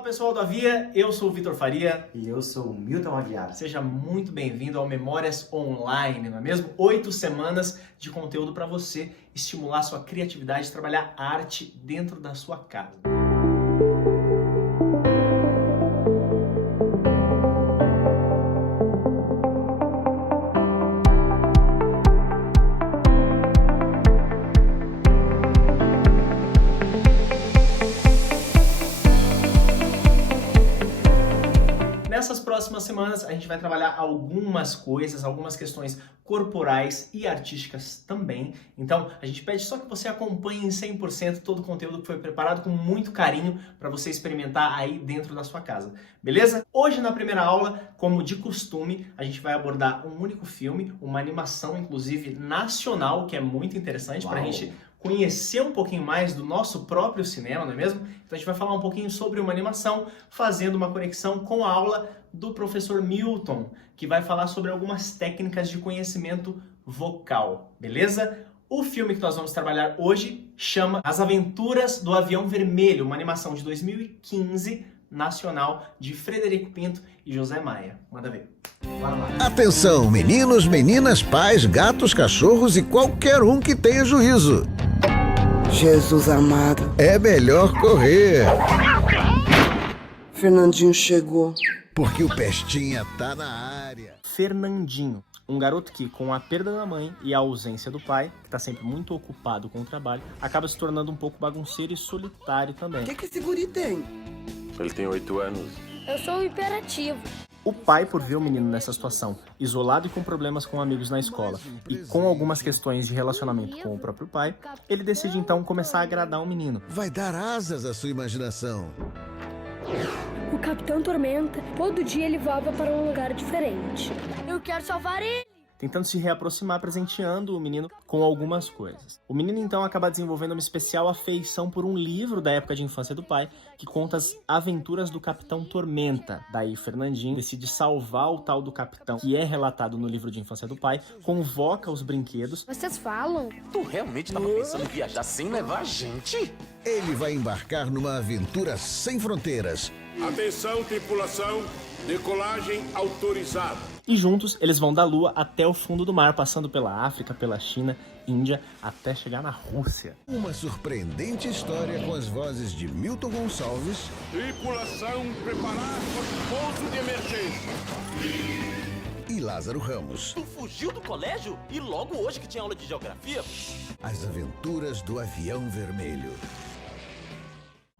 Fala pessoal do Avia, eu sou o Vitor Faria. E eu sou o Milton Aguiar. Seja muito bem-vindo ao Memórias Online, não é mesmo? 8 semanas de conteúdo para você estimular sua criatividade e trabalhar arte dentro da sua casa. Nessas próximas semanas a gente vai trabalhar algumas coisas, algumas questões corporais e artísticas também. Então a gente pede só que você acompanhe em 100% todo o conteúdo que foi preparado com muito carinho para você experimentar aí dentro da sua casa, beleza? Hoje na primeira aula, como de costume, a gente vai abordar um único filme, uma animação inclusive nacional, que é muito interessante para a gente conhecer um pouquinho mais do nosso próprio cinema, não é mesmo? Então a gente vai falar um pouquinho sobre uma animação, fazendo uma conexão com a aula do professor Milton, que vai falar sobre algumas técnicas de conhecimento vocal, beleza? O filme que nós vamos trabalhar hoje chama As Aventuras do Avião Vermelho, uma animação de 2015, nacional, de Frederico Pinto e José Maia. Manda ver. Bora lá. Atenção, meninos, meninas, pais, gatos, cachorros e qualquer um que tenha juízo. Jesus amado. É melhor correr, Fernandinho chegou. porque o Pestinha tá na área. Fernandinho, um garoto que, com a perda da mãe e a ausência do pai, que está sempre muito ocupado com o trabalho, acaba se tornando um pouco bagunceiro e solitário também. O que esse guri tem? Ele tem 8 anos. Eu sou hiperativo. O pai, por ver o menino nessa situação, isolado e com problemas com amigos na escola e com algumas questões de relacionamento com o próprio pai, ele decide então começar a agradar o menino. Vai dar asas à sua imaginação. O Capitão Tormenta, todo dia ele voava para um lugar diferente. Eu quero salvar ele. Tentando se reaproximar, presenteando o menino com algumas coisas. O menino então acaba desenvolvendo uma especial afeição por um livro da época de infância do pai, que conta as aventuras do Capitão Tormenta. Daí Fernandinho decide salvar o tal do capitão, que é relatado no livro de infância do pai, convoca os brinquedos. Vocês falam? Tu realmente tava pensando em viajar sem levar a gente? Ele vai embarcar numa aventura sem fronteiras. Atenção, tripulação, decolagem autorizada. E juntos eles vão da Lua até o fundo do mar, passando pela África, pela China, Índia, até chegar na Rússia. Uma surpreendente história com as vozes de Milton Gonçalves Tripulação, preparar para pouso de emergência. e Lázaro Ramos. Tu fugiu do colégio? E logo hoje que tinha aula de geografia? As Aventuras do Avião Vermelho.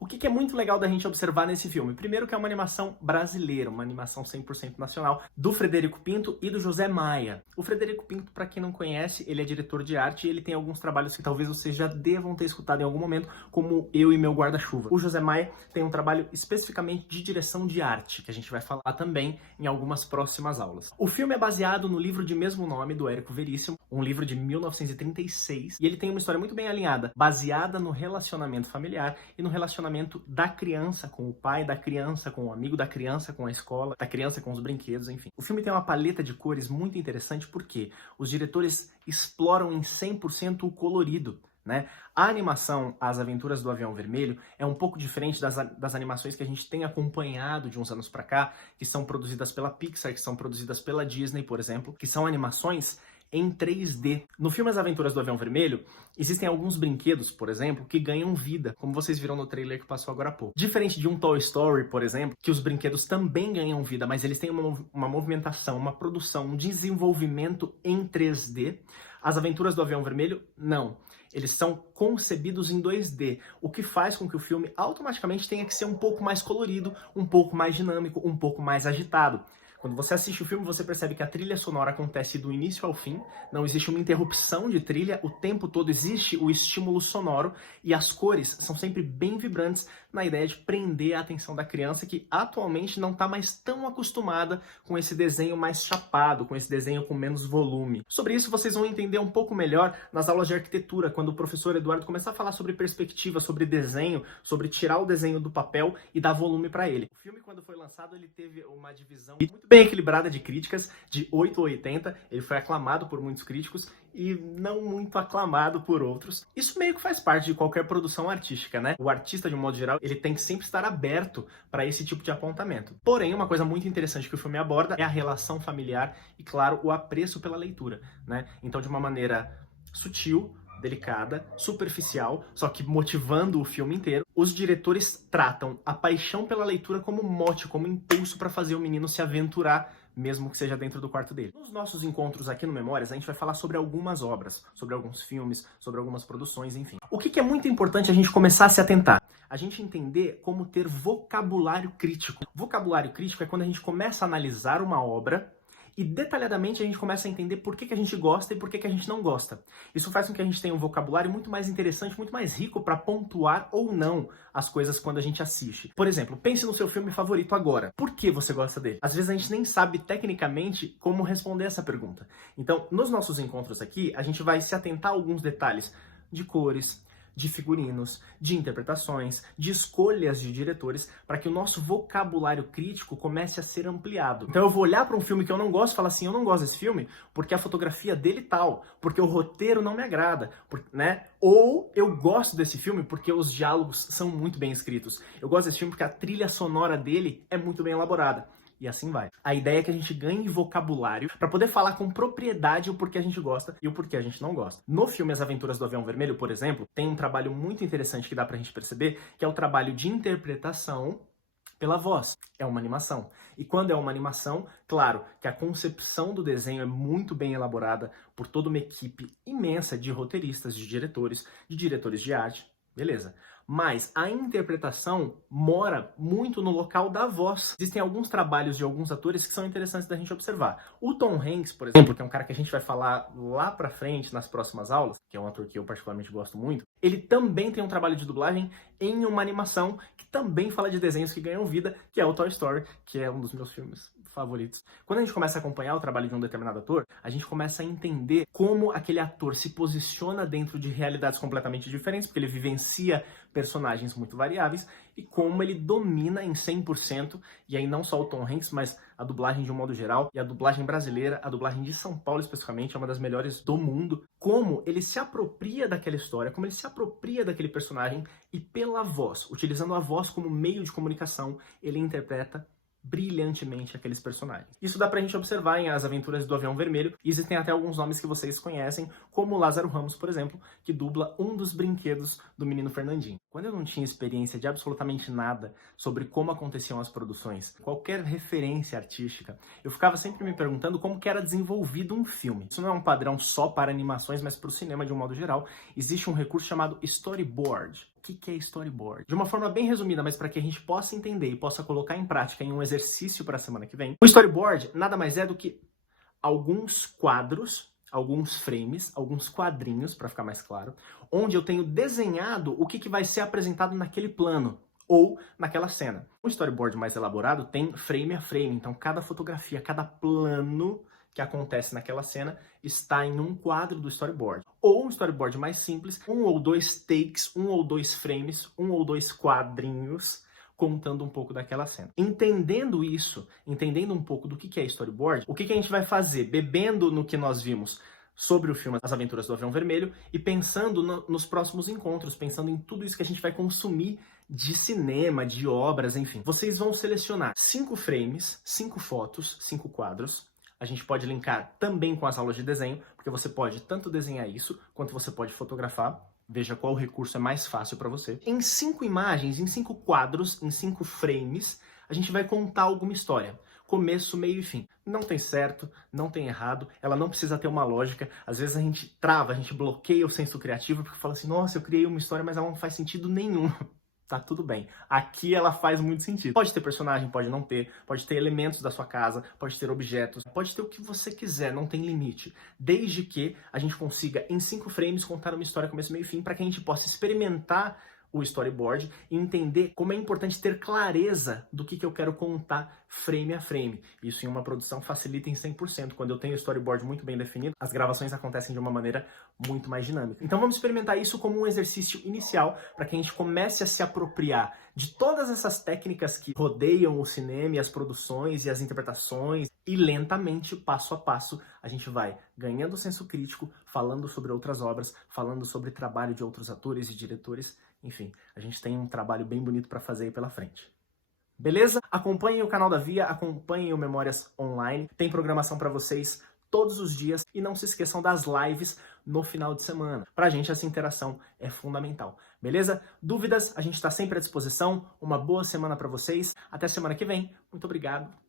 O que é muito legal da gente observar nesse filme? Primeiro que é uma animação brasileira, uma animação 100% nacional, do Frederico Pinto e do José Maia. O Frederico Pinto, para quem não conhece, ele é diretor de arte e ele tem alguns trabalhos que talvez vocês já devam ter escutado em algum momento, como Eu e Meu Guarda-Chuva. O José Maia tem um trabalho especificamente de direção de arte, que a gente vai falar também em algumas próximas aulas. O filme é baseado no livro de mesmo nome, do Érico Veríssimo, um livro de 1936, e ele tem uma história muito bem alinhada, baseada no relacionamento familiar e no relacionamento da criança com o pai, da criança com o amigo, da criança com a escola, da criança com os brinquedos, enfim. O filme tem uma paleta de cores muito interessante porque os diretores exploram em 100% o colorido, né? A animação As Aventuras do Avião Vermelho é um pouco diferente das animações que a gente tem acompanhado de uns anos pra cá, que são produzidas pela Pixar, que são produzidas pela Disney, por exemplo, que são animações em 3D. No filme As Aventuras do Avião Vermelho, existem alguns brinquedos, por exemplo, que ganham vida, como vocês viram no trailer que passou agora há pouco. Diferente de um Toy Story, por exemplo, que os brinquedos também ganham vida, mas eles têm uma movimentação, uma produção, um desenvolvimento em 3D, As Aventuras do Avião Vermelho, não. Eles são concebidos em 2D, o que faz com que o filme automaticamente tenha que ser um pouco mais colorido, um pouco mais dinâmico, um pouco mais agitado. Quando você assiste o filme, você percebe que a trilha sonora acontece do início ao fim, não existe uma interrupção de trilha, o tempo todo existe o estímulo sonoro e as cores são sempre bem vibrantes na ideia de prender a atenção da criança que atualmente não está mais tão acostumada com esse desenho mais chapado, com esse desenho com menos volume. Sobre isso vocês vão entender um pouco melhor nas aulas de arquitetura, quando o professor Eduardo começar a falar sobre perspectiva, sobre desenho, sobre tirar o desenho do papel e dar volume para ele. O filme, quando foi lançado, ele teve uma divisão muito bem equilibrada de críticas, de 8 a 80, ele foi aclamado por muitos críticos e não muito aclamado por outros. Isso meio que faz parte de qualquer produção artística, né? O artista, de um modo geral, ele tem que sempre estar aberto para esse tipo de apontamento. Porém, uma coisa muito interessante que o filme aborda é a relação familiar e, claro, o apreço pela leitura, né? Então, de uma maneira sutil, delicada, superficial, só que motivando o filme inteiro, os diretores tratam a paixão pela leitura como mote, como impulso para fazer o menino se aventurar, mesmo que seja dentro do quarto dele. Nos nossos encontros aqui no Memórias, a gente vai falar sobre algumas obras, sobre alguns filmes, sobre algumas produções, enfim. O que é muito importante a gente começar a se atentar? A gente entender como ter vocabulário crítico. Vocabulário crítico é quando a gente começa a analisar uma obra e detalhadamente a gente começa a entender por que a gente gosta e por que a gente não gosta. Isso faz com que a gente tenha um vocabulário muito mais interessante, muito mais rico para pontuar ou não as coisas quando a gente assiste. Por exemplo, pense no seu filme favorito agora. Por que você gosta dele? Às vezes a gente nem sabe tecnicamente como responder essa pergunta. Então, nos nossos encontros aqui, a gente vai se atentar a alguns detalhes de cores, de figurinos, de interpretações, de escolhas de diretores, para que o nosso vocabulário crítico comece a ser ampliado. Então eu vou olhar para um filme que eu não gosto e falar assim, eu não gosto desse filme porque a fotografia dele tal, porque o roteiro não me agrada, né? Ou eu gosto desse filme porque os diálogos são muito bem escritos. Eu gosto desse filme porque a trilha sonora dele é muito bem elaborada. E assim vai. A ideia é que a gente ganhe vocabulário para poder falar com propriedade o porquê a gente gosta e o porquê a gente não gosta. No filme As Aventuras do Avião Vermelho, por exemplo, tem um trabalho muito interessante que dá pra gente perceber, que é o trabalho de interpretação pela voz. É uma animação. E quando é uma animação, claro que a concepção do desenho é muito bem elaborada por toda uma equipe imensa de roteiristas, de diretores de arte, beleza. Mas a interpretação mora muito no local da voz. Existem alguns trabalhos de alguns atores que são interessantes da gente observar. O Tom Hanks, por exemplo, que é um cara que a gente vai falar lá pra frente nas próximas aulas, que é um ator que eu particularmente gosto muito, ele também tem um trabalho de dublagem em uma animação que também fala de desenhos que ganham vida, que é o Toy Story, que é um dos meus filmes favoritos. Quando a gente começa a acompanhar o trabalho de um determinado ator, a gente começa a entender como aquele ator se posiciona dentro de realidades completamente diferentes, porque ele vivencia personagens muito variáveis, e como ele domina em 100%, e aí não só o Tom Hanks, mas a dublagem de um modo geral, e a dublagem brasileira, a dublagem de São Paulo especificamente, é uma das melhores do mundo, como ele se apropria daquela história, como ele se apropria daquele personagem, e pela voz, utilizando a voz como meio de comunicação, ele interpreta brilhantemente aqueles personagens. Isso dá pra gente observar em As Aventuras do Avião Vermelho, e existem até alguns nomes que vocês conhecem, como o Lázaro Ramos, por exemplo, que dubla um dos brinquedos do Menino Fernandinho. Quando eu não tinha experiência de absolutamente nada sobre como aconteciam as produções, qualquer referência artística, eu ficava sempre me perguntando como que era desenvolvido um filme. Isso não é um padrão só para animações, mas para o cinema de um modo geral. Existe um recurso chamado storyboard. O que é storyboard? De uma forma bem resumida, mas para que a gente possa entender e possa colocar em prática em um exercício para a semana que vem, o storyboard nada mais é do que alguns quadros, alguns frames, alguns quadrinhos, para ficar mais claro, onde eu tenho desenhado o que vai ser apresentado naquele plano ou naquela cena. Um storyboard mais elaborado tem frame a frame, então cada fotografia, cada plano que acontece naquela cena está em um quadro do storyboard. Ou um storyboard mais simples, 1 ou 2 takes, 1 ou 2 frames, 1 ou 2 quadrinhos, contando um pouco daquela cena. Entendendo isso, entendendo um pouco do que é storyboard, o que a gente vai fazer? Bebendo no que nós vimos sobre o filme As Aventuras do Avião Vermelho e pensando nos próximos encontros, pensando em tudo isso que a gente vai consumir de cinema, de obras, enfim. Vocês vão selecionar 5 frames, 5 fotos, 5 quadros. A gente pode linkar também com as aulas de desenho, porque você pode tanto desenhar isso, quanto você pode fotografar. Veja qual recurso é mais fácil para você. Em 5 imagens, em 5 quadros, em 5 frames, a gente vai contar alguma história. Começo, meio e fim. Não tem certo, não tem errado, ela não precisa ter uma lógica. Às vezes a gente trava, a gente bloqueia o senso criativo, porque fala assim, nossa, eu criei uma história, mas ela não faz sentido nenhum. Tá tudo bem. Aqui ela faz muito sentido. Pode ter personagem, pode não ter, pode ter elementos da sua casa, pode ter objetos, pode ter o que você quiser, não tem limite. Desde que a gente consiga, em 5 frames, contar uma história começo, meio e fim, para que a gente possa experimentar o storyboard e entender como é importante ter clareza do que eu quero contar frame a frame. Isso em uma produção facilita em 100%. Quando eu tenho o storyboard muito bem definido, as gravações acontecem de uma maneira muito mais dinâmica. Então vamos experimentar isso como um exercício inicial para que a gente comece a se apropriar de todas essas técnicas que rodeiam o cinema e as produções e as interpretações e lentamente, passo a passo, a gente vai ganhando senso crítico, falando sobre outras obras, falando sobre trabalho de outros atores e diretores. Enfim, a gente tem um trabalho bem bonito para fazer aí pela frente. Beleza? Acompanhem o canal da Via, acompanhem o Memórias Online. Tem programação para vocês todos os dias e não se esqueçam das lives no final de semana. Pra gente essa interação é fundamental. Beleza? Dúvidas? A gente está sempre à disposição. Uma boa semana para vocês. Até semana que vem. Muito obrigado.